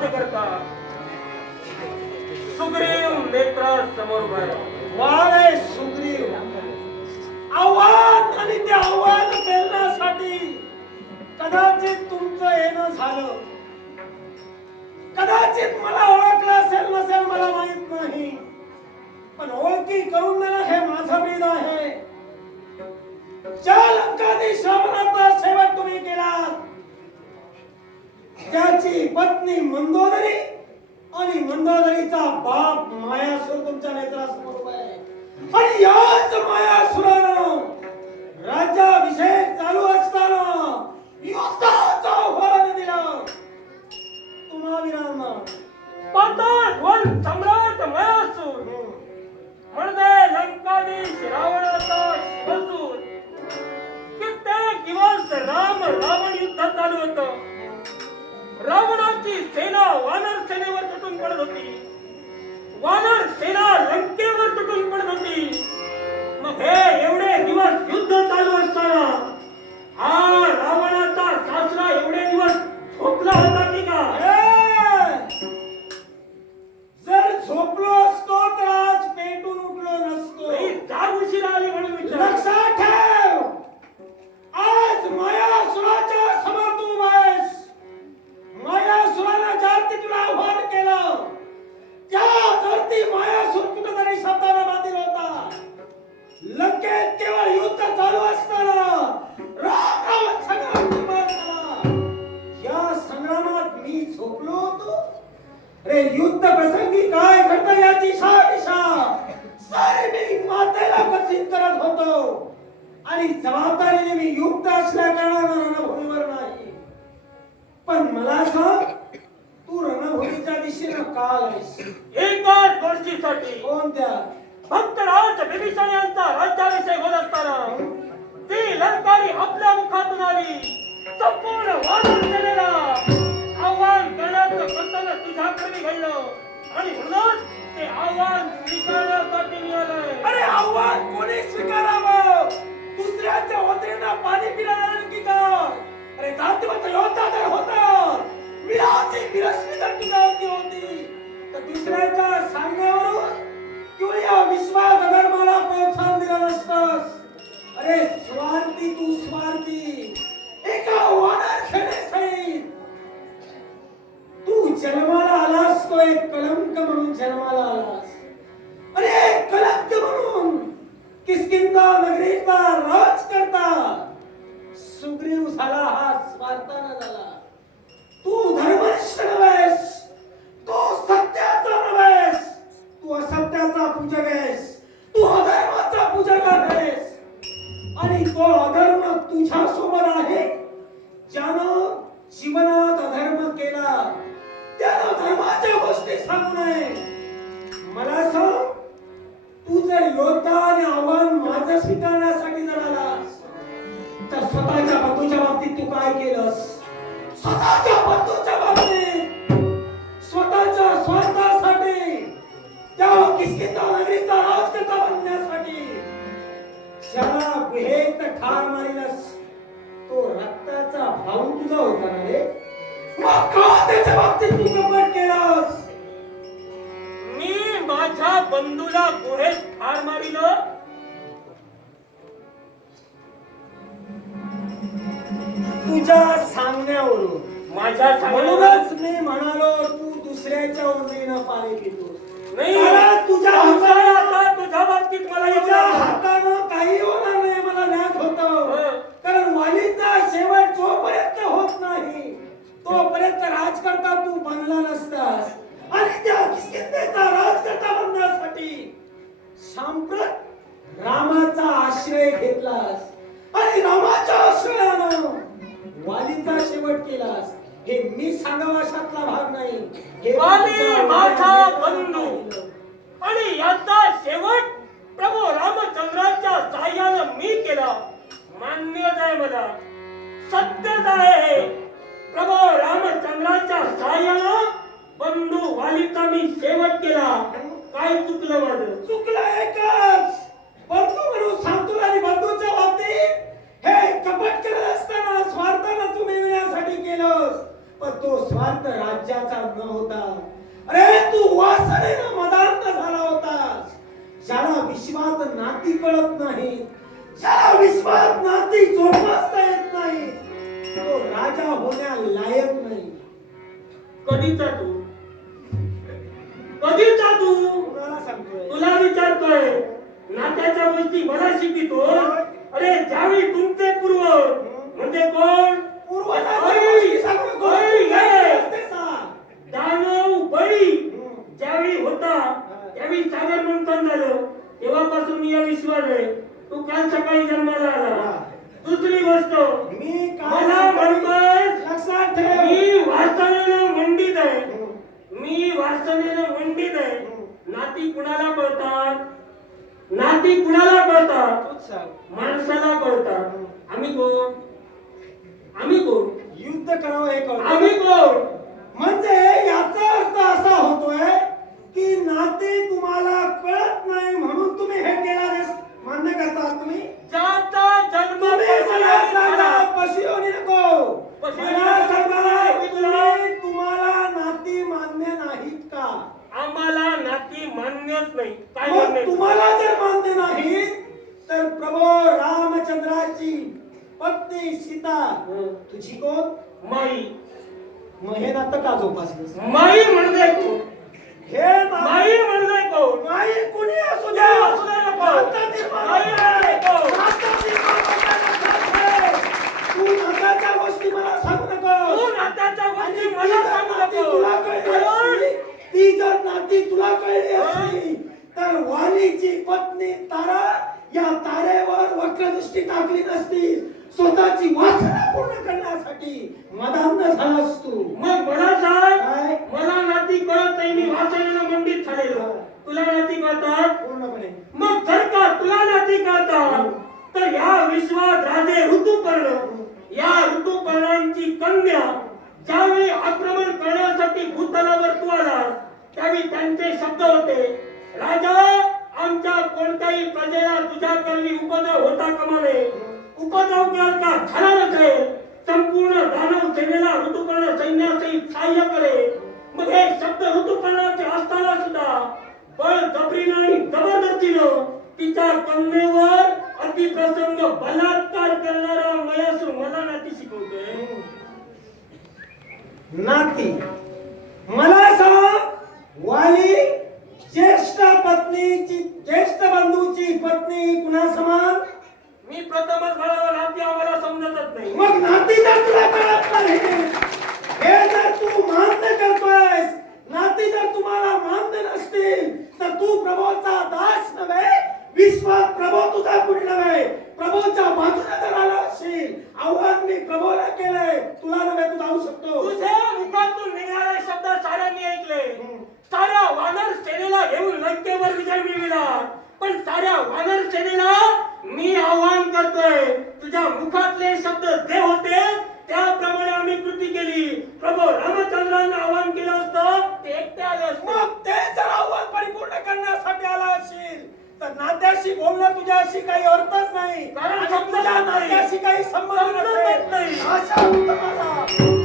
करता सुग्रीव नेत्रा समोर उभा आहे. सुग्रीव. आव्हान आणि ते आव्हान पेलण्यासाठी कदाचित तुमचं येणं झालं. कदाचित मला ओळखलं असेल नसेल मला माहीत नाही. पण ओळखी करून देणं हे माझं ब्रीद आहे. ज्या लंकाधी रावणाचा शेवट तुम्ही केला त्याची पत्नी मंदोदरी आणि मंदोदरीचा बाप मायासूर तुमच्या नेत्रासमोर वानर सेना लंकेवर तुटून पडत होती. मग हे एवढे दिवस युद्ध चालू असताना हा आलायस. एकाच गोष्टीसाठी. कोणत्या? भक्तराज बिभीषण यांचा राज्याभिषेक होत असताना ती लंकारी आपल्या मुखातून आली. संपूर्ण वानर सेनेला आव्हान करण्याचं कर्तव्य तुझ्याकडे घडलं आणि म्हणून ते आव्हान स्वीकारण्यासाठी मी आलोय अरे आव्हान कोणी स्वीकारावं? जन्माला आलास तो एक कलंक म्हणून जन्माला आलास. अरे कलंक म्हणून किसकिंदा नगरीचा राज करता. सुग्रीव झाला हा स्वार्थाना झाला. तू धर्मनिष्ठ नव्हेस तू सत्याचा नव्हेस. तू असत्याचा पूजक आहेस तू अधर्माचा पूजक आहेस. आणि तो अधर्म तुझ्या सोबत धर्माच्या सांगू नये मला सांग तू जर योद्धा आणि आव्हान माझं स्वीकारण्यासाठी जर आलास तर स्वतःच्या बंधूच्या बाबतीत तू काय केलंस? स्वतःच्या बंधूच्या बाबतीत स्वतःच्या स्वार्थासाठी त्या किसकिंदा नगरीचा राजकर्ता बनण्यासाठी. शाळा गुहेत ठार मारिलस तो रक्ताचा भाऊ तुझा होता ना रे? मग का त्याच्या बाबतीत बंधूला गुहेत ठार मारिलं? तुझ्या सांगण्यावरून माझ्या सांगण्यावरून. म्हणूनच मी म्हणालो तू दुसऱ्याच्या ओंजळीनं पाणी पितो. नाही. तुझ्या तुझ्या हातानं आता तुझ्या बाबतीत मला तुझ्या. हातानं काही होणार नाही मला ज्ञात होत हं. कारण वालीचा शेवट जोपर्यंत होत नाही तोपर्यंत राजकर्ता तू बनला नसतास आणि त्या किस्किंदेचा राजकर्ता बनण्यासाठी सांप्रत रामाचा आश्रय घेतलास आणि रामाच्या आश्रयानं वालीचा शेवट केलास हे मी सांगावा अशातला भाग नाही हे वाली तुझ्या माझा वडिलांनी बंधू सांगितलं. आणि याचा शेवट प्रभू रामचंद्राच्या साह्यानं मी केला. मान्यच आहे मला. सत्यच आहे हे. प्रभू रामचंद्राच्या साह्यानं बंधू वालीचा मी शेवट केला. काय चुकलं माझं? चुकलं एकच. बंधू म्हणून सांगतो आणि बंधूच्या बाबतीत हे कपट करत असताना स्वार्थानं तू मिळवण्यासाठी केलंस. पण तो स्वार्थ राज्याचा न होता. अरे तू वासनेनं नाती कळत नाही. ज्याला विश्वात नाती जोपासता येत नाही तो राजा होण्या लायक नाही. कधीचा तू? कधीचा तू? कोणाला सांगतोय? तुला विचारतोय. नात्याच्या गोष्टी मला शिकितो अरे ज्यावेळी तुमचे पूर्वज म्हणजे कोण? तू? दानव बळी. ज्यावेळी होता त्यावेळी सागर मंथन झालं. तेव्हापासून मी या विश्वास आहे. तू काल सकाळी जन्माला आला दुसरी गोष्ट मी काय मला सकाळी- म्हणतोयस लक्षात ठेव मी वासनेनं मंडित आहे मी वासनेनं मंडित आहे नाती कुणाला कळतात नाती कुणाला कळतात तूच सांग माणसाला कळतात आम्ही कोण आम्ही कोण युद्ध करावं हे कळतं आम्ही कोण म्हणजे याचा अर्थ असा होतोय की नाते तुम्हाला कळत नाही म्हणून तुम्ही हे केलं मान्य करता तुम्ही ज्याचा जन्म तुम्ही मला सांगा झाला. पशुयोनी नको पशुयोनी मला नको. सांगा मी तुम्ही तुम्हाला नाती मान्य नाहीत का आम्हाला नाती मान्यच नाही काय मग मान्य तुम्हाला जर मान्य नाही तर प्रभू रामचंद्राची पत्नी सीता. तुझी कोण? माई. मग हे नातं का जोपासलीस? माई म्हणजे कोण हे माई म्हणजे कोण? नाही कुणी असू द्या? असू द्या होतंय. तू नात्याच्या गोष्टी मला सांगू तू नको नात्याच्या गोष्टी ती मला जर सांगू नाती नको तुला कळली ती जर नाती तुला कळली असती तर वालीची पत्नी तारा या तारेवर वक्रदृष्टी टाकली नसती. स्वतःची वासना पूर्ण करण्यासाठी मदांध झालास तू मग मला सांग काय? मला नाती कळत नाही मी वाचलेलं मंडित झालेलो. तुला नाती कळतात? पूर्णपणे. मग जर का तुला नाती कळतात तर या विश्वात राजे ऋतुपर्ण या ऋतुपर्णांची कन्या ज्यावेळी आक्रमण करण्यासाठी भूतलावर तू आलास त्यावेळी त्यांचे शब्द होते राजा आमच्या कोणत्याही प्रजेला तुझ्या करणी उपद्रव होता कमा नये उपद्रव जर का झाला नसेल संपूर्ण दानव सेनेला ऋतुपर्ण सैन्यासहित सहाय्य करे. मग हे शब्द ऋतुपर्णाचे असताना सुद्धा बळ जबरीनं आणि जबरदस्तीनं तिच्या कन्येवर अतिप्रसंग बलात्कार करणारा मयासूर मला नाती शिकवतोय. नाती. मला सांग वाली ज्येष्ठ पत्नीची ज्येष्ठ बंधूची पत्नी कुणा समान? मी प्रथमच म्हणालो नाती आम्हाला समजतच नाही. मग नाती जर तुला कळत नाही हे जर तू मान्य करतोयस नाती जर तुम्हाला मान्य नसतील तर तू प्रभूचा दास नव्हे विश्वात प्रभू तुझा कुणी नव्हे. प्रभूच्या बाजूने जर आला असशील आव्हान मी प्रभूला केलंय तुला नव्हे तू जाऊ शकतो तुझ्या मुखातून निघालेले शब्द साऱ्यांनी ऐकले साऱ्या वानर सेनेला लंकेवर विजय मिळविला पण साऱ्या वानर सेनेला मी आव्हान करतोय तुझ्या मुखातले शब्द जे होते त्याप्रमाणे आम्ही कृती केली प्रभू रामचंद्रांना आव्हान केलं असतं ते एकटे आले मग ते जर आव्हान परिपूर्ण करण्यासाठी आला असशील तर नात्याशी बोलणं तुझ्याशी काही अर्थच नाही कारण तुझ्या. नात्याशी काही संबंध. नाही. अशा उत्तमाला